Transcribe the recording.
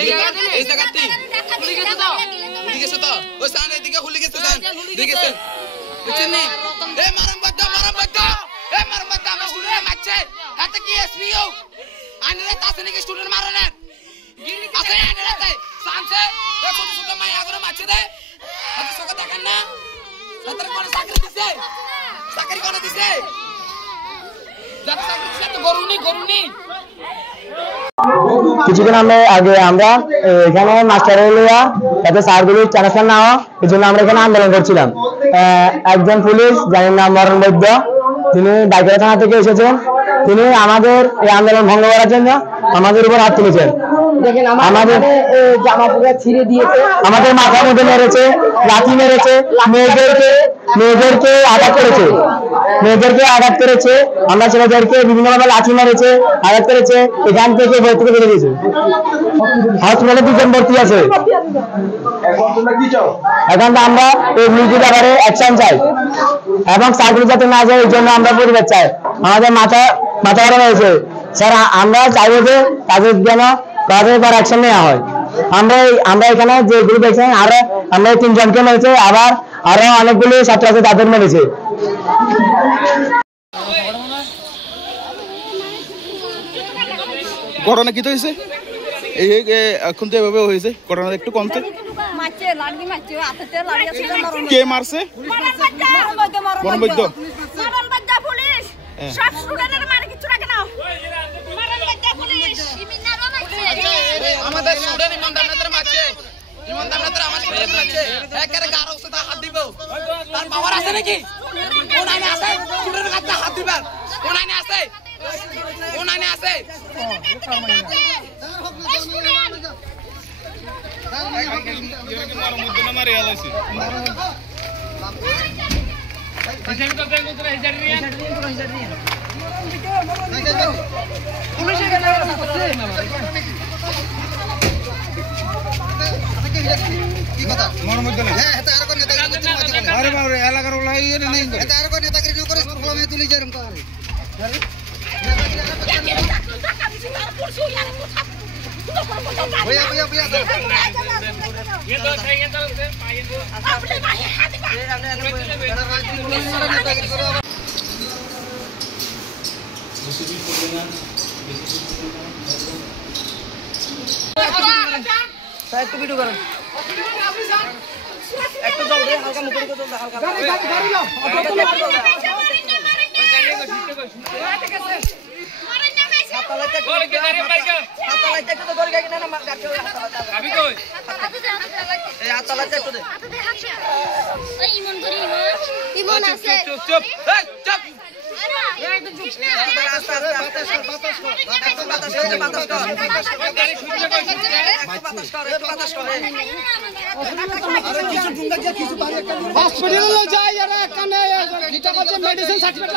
এই জায়গাতে খুলে গেছে তো ওই সামনে দিকে খুলে গেছে জান দেখেছেন বুঝছেন নি এই মারম বাদ্দা এই মারম বাদ্দা আমার স্টুডেন্ট মারছে হাতে কি এসপিও আনরে তাতে নাকি স্টুডেন্ট মারে না আছে আনরে তাই সামনে এই ছোট ছোট মাইয়া করে মারছে রে হাতে সকা দেখেন না সতর কোন চাকরি দিছে চাকরি কোন দিছে যত চাকরি দিছে তো গরুনি কিছুদিন আগে আমরা এখানে মাস্টার এলিয়া তাতে স্যারগুলি ট্রান্সফার না হওয়া এই জন্য আমরা এখানে আন্দোলন করছিলাম। একজন পুলিশ যার নাম মরণ বৈদ্য, তিনি বাইকের থানা থেকে এসেছেন। তিনি আমাদের এই আন্দোলন ভঙ্গ করার জন্য আমাদের উপর হাত তুলেছেন। আমাদের জামা কাপড় ছিঁড়ে দিয়েছে, আমাদের মাথার মধ্যে মেরেছে, লাঠি মেরেছে, মেয়েদেরকে আঘাত করেছে, আমরা ছেলেদেরকে বিভিন্নভাবে লাঠি মেরেছে, আঘাত করেছে। এখান থেকে ভর্তি করে দিয়েছে, হসপিটালে 2 জন ভর্তি আছে। এখন আমরা এই মিউজিক ব্যাপারে অ্যাকশন চাই এবং চাকরি যাতে না যায় এই জন্য আমরা পরিবার চাই। আমাদের মাথা গরম হয়েছে স্যার, আমরা চাইবো যে তাদের যেন তাদের উপর অ্যাকশন নেওয়া হয়। আমরা এখানে যে গ্রুপ দেখছেন আরো আমরা 3 জনকে মেরেছে, আবার আরো অনেকগুলি ছাত্র আছে তাদের মেরেছে। ঘটনা কি তো হয়েছে এই এখন তো এভাবে হয়েছে, ঘটনা একটু কমছে। কে মারছে? বনবৈদ্য পুলিশ সব স্টুডেন্টের মানে কিছু রাখে না। আমাদের স্টুডেন্ট ইমানদারদের মারছে, ইমানদারদের আমার স্টুডেন্ট মারছে, একের গার ওসে তা হাত দিব। তার পাওয়ার আছে নাকি? কোন আইনে আছে স্টুডেন্টের কাছে হাত দিবার? কোন আইনে আছে? এলাকার একটু ভিডিও করেন, একটু জল দিয়ে হালকা মুখে জল দাও, হালকা গাড়ি যাও হসপিটালে যাই যারা এখানে এটা করছে মেডিসিন সার্টিফিকেট